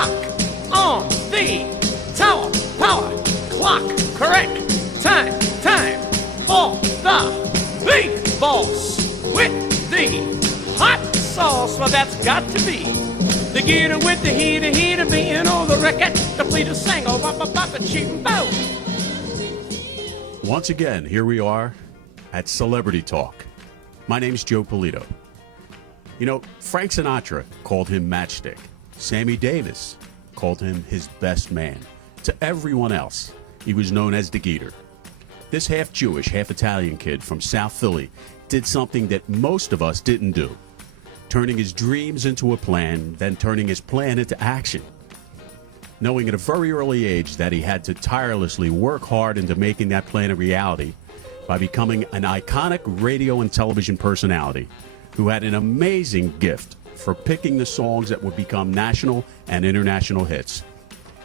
Rock on the tower, power, clock, correct, time, for the big boss with the hot sauce. Well, that's got to be the geeter with the heater being on the record. The Polito sang, oh, the cheap bow. Once again, here we are at Celebrity Talk. My name's Joe Polito. You know, Frank Sinatra called him Matchstick. Sammy Davis called him his best man. To everyone else, he was known as the Geator. This half-Jewish, half-Italian kid from South Philly did something that most of us didn't do. Turning his dreams into a plan, then turning his plan into action. Knowing at a very early age that he had to tirelessly work hard into making that plan a reality by becoming an iconic radio and television personality who had an amazing gift for picking the songs that would become national and international hits.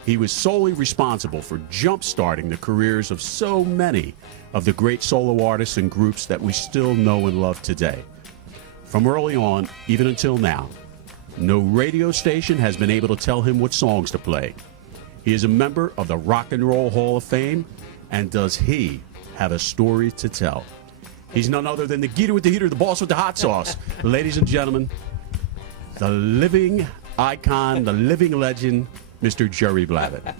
He was solely responsible for jump-starting the careers of so many of the great solo artists and groups that we still know and love today. From early on, even until now, no radio station has been able to tell him what songs to play. He is a member of the Rock and Roll Hall of Fame, and does he have a story to tell? He's none other than the Geator with the heater, the boss with the hot sauce. Ladies and gentlemen, the living icon, the living legend, Mr. Jerry Blavat.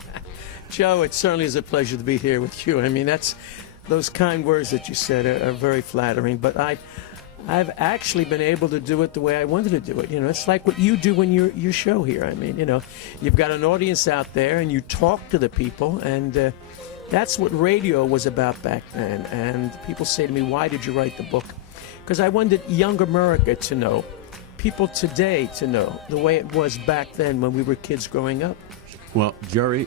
Joe, it certainly is a pleasure to be here with you. I mean, those kind words that you said are very flattering, but I've actually been able to do it the way I wanted to do it. You know, it's like what you do in your show here. I mean, you know, you've got an audience out there and you talk to the people, and that's what radio was about back then. And people say to me, why did you write the book? Because I wanted young America to know, people today to know, the way it was back then when we were kids growing up. Well, Jerry,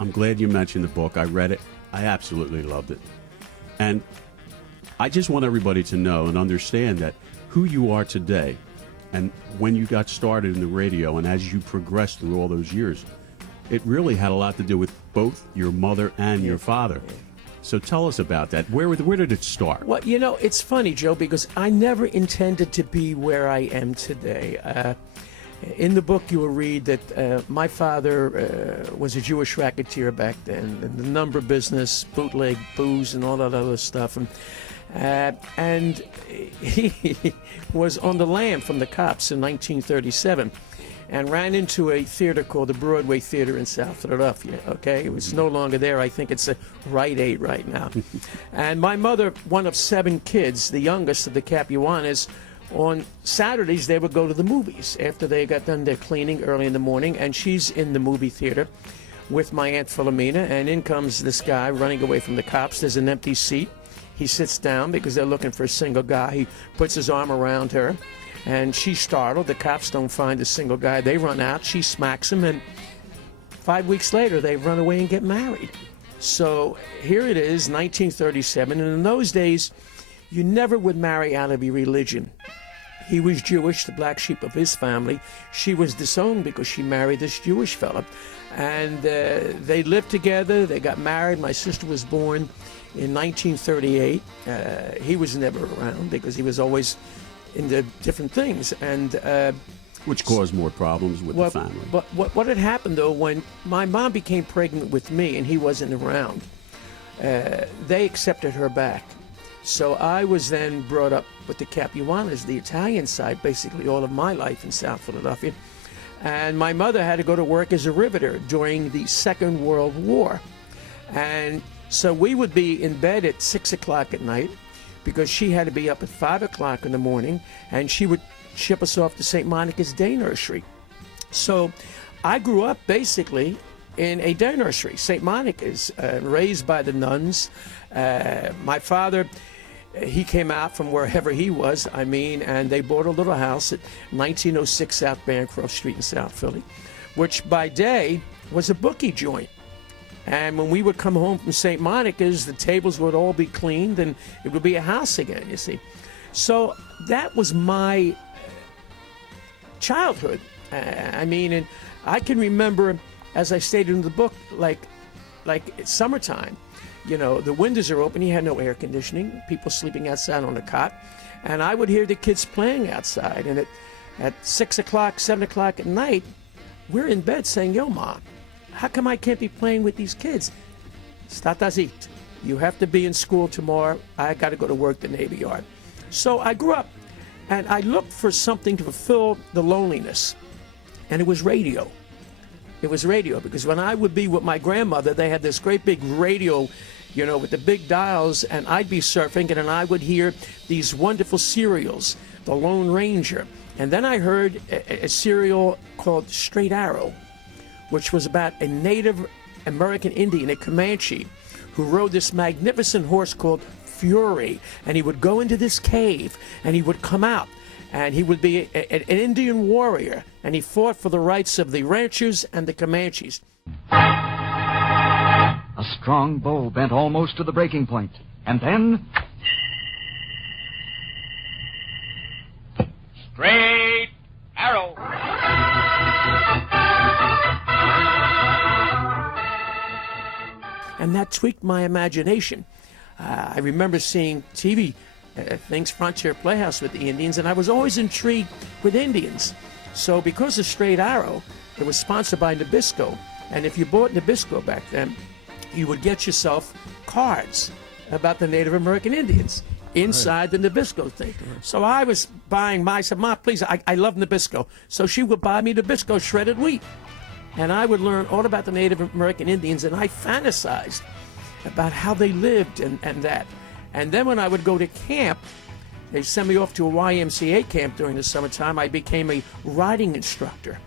I'm glad you mentioned the book. I read it. I absolutely loved it. And I just want everybody to know and understand that who you are today and when you got started in the radio and as you progressed through all those years, it really had a lot to do with both your mother and your father. So tell us about that. Where did it start? Well, you know, it's funny, Joe, because I never intended to be where I am today. In the book, you will read that my father was a Jewish racketeer back then, in the number business, bootleg booze, and all that other stuff. And he was on the lam from the cops in 1937 and ran into a theater called the Broadway Theater in South Philadelphia. Okay, it was no longer there. I think it's a Rite Aid right now. And my mother, one of 7 kids, the youngest of the Capuanas, on Saturdays they would go to the movies after they got done their cleaning early in the morning, and she's in the movie theater with my Aunt Philomena, and in comes this guy running away from the cops. There's an empty seat. He sits down because they're looking for a single guy. He puts his arm around her, and she's startled. The cops don't find the single guy. They run out. She smacks him, and 5 weeks later, they run away and get married. So here it is, 1937, and in those days, you never would marry out of your religion. He was Jewish, the black sheep of his family. She was disowned because she married this Jewish fella. And they lived together. They got married. My sister was born in 1938. He was never around because he was always into different things. And which caused more problems with the family. But what had happened, though, when my mom became pregnant with me and he wasn't around, they accepted her back. So I was then brought up with the Capuanas, the Italian side, basically all of my life in South Philadelphia. And my mother had to go to work as a riveter during the Second World War. And so we would be in bed at 6 o'clock at night because she had to be up at 5 o'clock in the morning, and she would ship us off to St. Monica's Day Nursery. So I grew up basically in a day nursery, St. Monica's, raised by the nuns. My father, he came out from wherever he was, and they bought a little house at 1906 South Bancroft Street in South Philly, which by day was a bookie joint. And when we would come home from St. Monica's, the tables would all be cleaned and it would be a house again, you see. So that was my childhood. And I can remember, as I stated in the book, like it's summertime. You know, the windows are open. He had no air conditioning. People sleeping outside on the cot. And I would hear the kids playing outside. And at 6 o'clock, 7 o'clock at night, we're in bed saying, yo, Mom, how come I can't be playing with these kids? Statazit. You have to be in school tomorrow. I got to go to work the Navy Yard. So I grew up, and I looked for something to fulfill the loneliness. And it was radio. It was radio, because when I would be with my grandmother, they had this great big radio, with the big dials, and I'd be surfing, and I would hear these wonderful serials, The Lone Ranger. And then I heard a serial called Straight Arrow, which was about a Native American Indian, a Comanche, who rode this magnificent horse called Fury. And he would go into this cave, and he would come out, and he would be an Indian warrior, and he fought for the rights of the ranchers and the Comanches. A strong bow bent almost to the breaking point, and then... Straight arrow. And that tweaked my imagination. I remember seeing TV things, Frontier Playhouse with the Indians, and I was always intrigued with Indians. So because of Straight Arrow, it was sponsored by Nabisco. And if you bought Nabisco back then, you would get yourself cards about the Native American Indians inside the Nabisco thing. So I was buying I said, Mom, please, I love Nabisco. So she would buy me Nabisco shredded wheat. And I would learn all about the Native American Indians, and I fantasized about how they lived and that. And then when I would go to camp, they sent me off to a YMCA camp during the summertime. I became a riding instructor,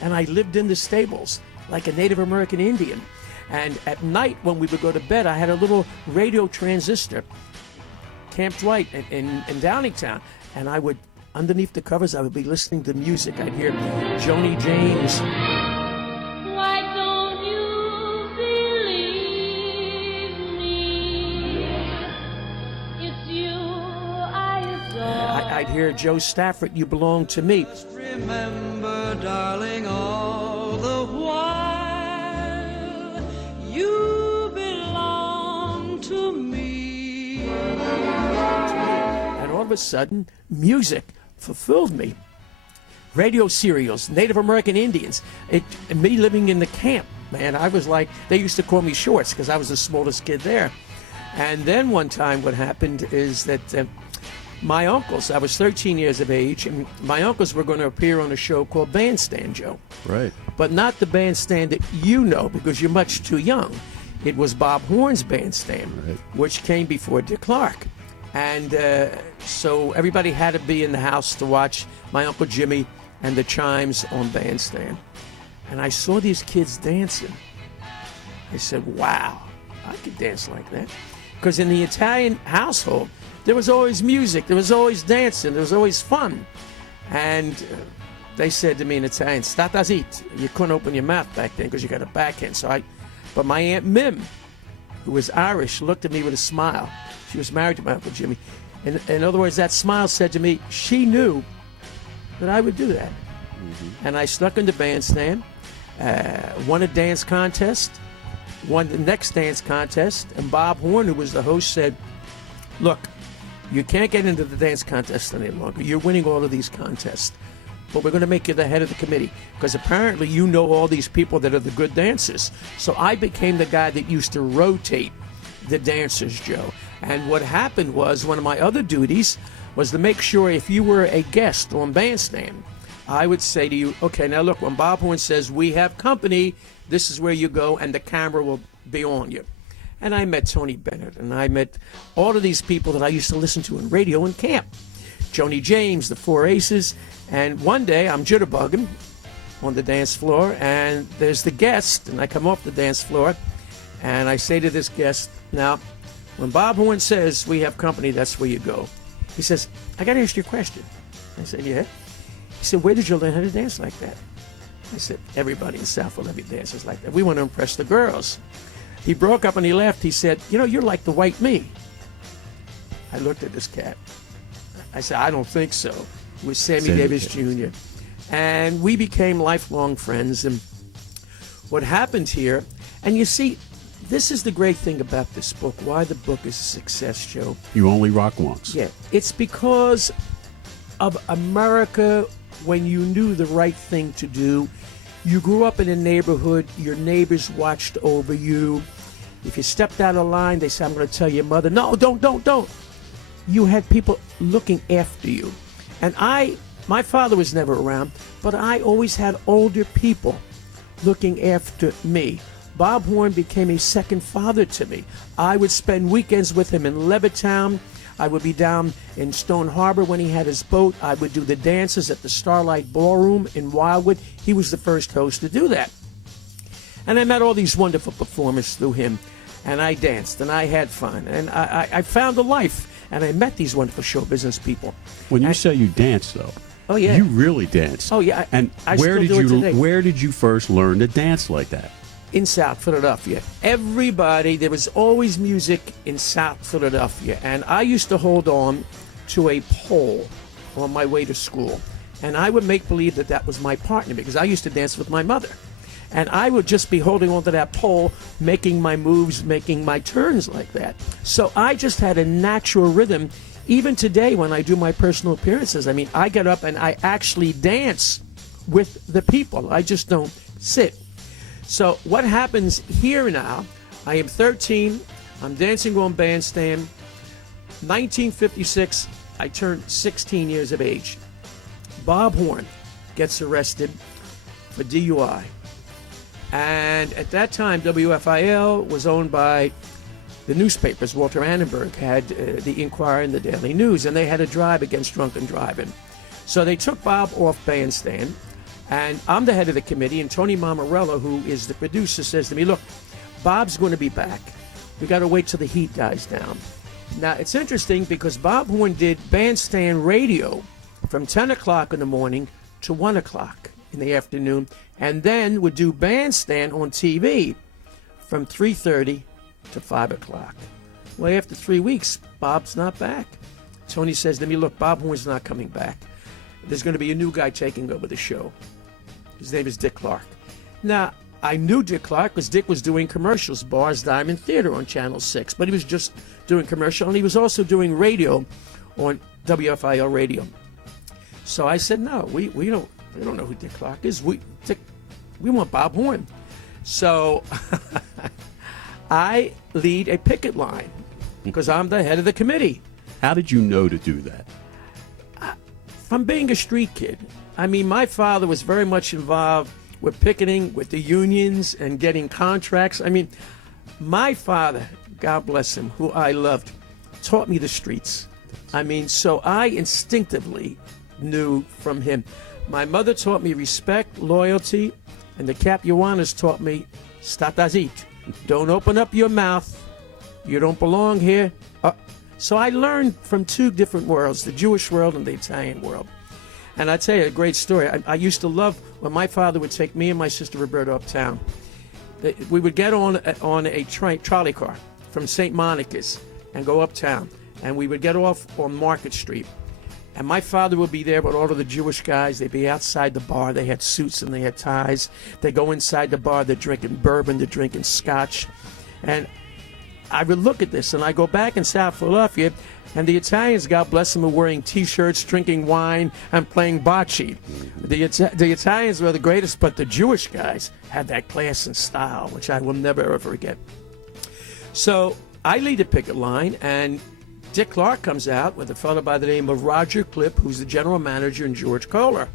and I lived in the stables like a Native American Indian. And at night when we would go to bed, I had a little radio transistor, Camp Dwight in Downingtown, and I would, underneath the covers, I would be listening to music. I'd hear Joni James. Why don't you believe me? It's you I adore. I'd hear Joe Stafford, You Belong to Me. Just remember, darling, all the while you belong to me. And all of a sudden, music fulfilled me. Radio serials, Native American Indians, me living in the camp, man, I was like, they used to call me Shorts because I was the smallest kid there. And then one time what happened is that my uncles, I was 13 years of age, and my uncles were going to appear on a show called Bandstand Joe. Right. But not the bandstand that you know, because you're much too young. It was Bob Horn's bandstand, Right. which came before Dick Clark. And so everybody had to be in the house to watch my Uncle Jimmy and the Chimes on Bandstand. And I saw these kids dancing. I said, wow, I could dance like that. Because in the Italian household, there was always music, there was always dancing, there was always fun. And they said to me in Italian, Statazit. You couldn't open your mouth back then because you got a backhand. But my Aunt Mim, who was Irish, looked at me with a smile. She was married to my Uncle Jimmy. And in other words, that smile said to me, she knew that I would do that. Mm-hmm. And I stuck in the bandstand, won a dance contest, won the next dance contest, and Bob Horn, who was the host, said, look, you can't get into the dance contest any longer. You're winning all of these contests. But we're going to make you the head of the committee because apparently you know all these people that are the good dancers. So I became the guy that used to rotate the dancers, Joe. And what happened was one of my other duties was to make sure if you were a guest on Bandstand, I would say to you, okay, now look, when Bob Horn says we have company, this is where you go and the camera will be on you. And I met Tony Bennett, and I met all of these people that I used to listen to in radio and camp. Joni James, the Four Aces, and one day I'm jitterbugging on the dance floor, and there's the guest, and I come off the dance floor, and I say to this guest, now, when Bob Horn says we have company, that's where you go. He says, I got to ask you a question. I said, yeah. He said, where did you learn how to dance like that? I said, everybody in South Philadelphia dances like that. We want to impress the girls. He broke up and he left. He said, you know, you're like the white me. I looked at this cat. I said, I don't think so. It was Sammy Davis Jr. And we became lifelong friends. And what happened here, and you see, this is the great thing about this book, why the book is a success, Joe. You only rock once. Yeah, it's because of America when you knew the right thing to do. You grew up in a neighborhood, your neighbors watched over you. If you stepped out of line, they said, I'm going to tell your mother, no, don't. You had people looking after you. And my father was never around, but I always had older people looking after me. Bob Horn became a second father to me. I would spend weekends with him in Levittown. I would be down in Stone Harbor when he had his boat. I would do the dances at the Starlight Ballroom in Wildwood. He was the first host to do that. And I met all these wonderful performers through him. And I danced, and I had fun. And I found a life. And I met these wonderful show business people. When you say you danced, though, oh yeah, you really danced. Oh yeah, and where did you first learn to dance like that? In South Philadelphia. There was always music in South Philadelphia. And I used to hold on to a pole on my way to school. And I would make believe that was my partner because I used to dance with my mother. And I would just be holding onto that pole, making my moves, making my turns like that. So I just had a natural rhythm. Even today when I do my personal appearances, I mean, I get up and I actually dance with the people. I just don't sit. So what happens here now, I am 13, I'm dancing on Bandstand. 1956, I turned 16 years of age. Bob Horn gets arrested for DUI. And at that time, WFIL was owned by the newspapers. Walter Annenberg had the Inquirer and the Daily News, and they had a drive against drunken driving. So they took Bob off Bandstand, and I'm the head of the committee, and Tony Mamarello, who is the producer, says to me, look, Bob's going to be back. We got to wait till the heat dies down. Now, it's interesting because Bob Horn did Bandstand radio from 10 o'clock in the morning to 1 o'clock in the afternoon, and then would do Bandstand on TV from 3:30 to 5 o'clock. Well, after 3 weeks, Bob's not back. Tony says to me, look, Bob Horn's not coming back. There's going to be a new guy taking over the show. His name is Dick Clark. Now, I knew Dick Clark because Dick was doing commercials, Bars Diamond Theater on Channel 6, but he was just doing commercial, and he was also doing radio on WFIL radio. So I said, no, we don't know who Dick Clark is. We want Bob Horn. So I lead a picket line because I'm the head of the committee. How did you know to do that? From being a street kid. I mean, my father was very much involved with picketing, with the unions, and getting contracts. I mean, my father, God bless him, who I loved, taught me the streets. I mean, so I instinctively knew from him. My mother taught me respect, loyalty, and the Capuanas taught me statazit. Don't open up your mouth. You don't belong here. So I learned from two different worlds, the Jewish world and the Italian world. And I tell you a great story. I used to love when my father would take me and my sister Roberta uptown. We would get on a trolley car from St. Monica's and go uptown. And we would get off on Market Street. And my father would be there with all of the Jewish guys. They'd be outside the bar. They had suits and they had ties. They go inside the bar. They're drinking bourbon. They're drinking scotch. And I would look at this, and I go back in South Philadelphia, and the Italians, God bless them, are wearing T-shirts, drinking wine, and playing bocce. The Italians were the greatest, but the Jewish guys had that class and style, which I will never, ever forget. So I lead a picket line, and Dick Clark comes out with a fellow by the name of Roger Clipp, who's the general manager, and George Kohler.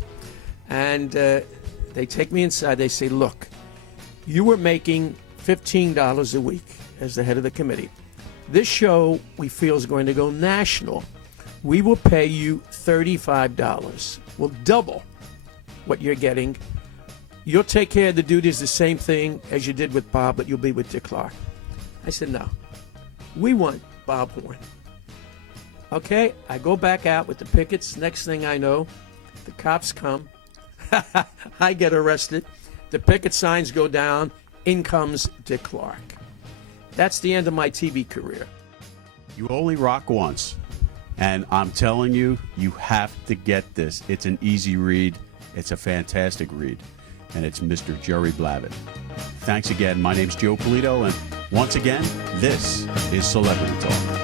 And they take me inside. They say, look, you were making $15 a week as the head of the committee. This show, we feel, is going to go national. We will pay you $35. We'll double what you're getting. You'll take care of the duties the same thing as you did with Bob, but you'll be with Dick Clark. I said, no. We want Bob Horn. Okay, I go back out with the pickets. Next thing I know, the cops come. I get arrested. The picket signs go down. In comes Dick Clark. That's the end of my TV career. You only rock once. And I'm telling you, you have to get this. It's an easy read. It's a fantastic read. And it's Mr. Jerry Blavat. Thanks again. My name's Joe Polito. And once again, this is Celebrity Talk.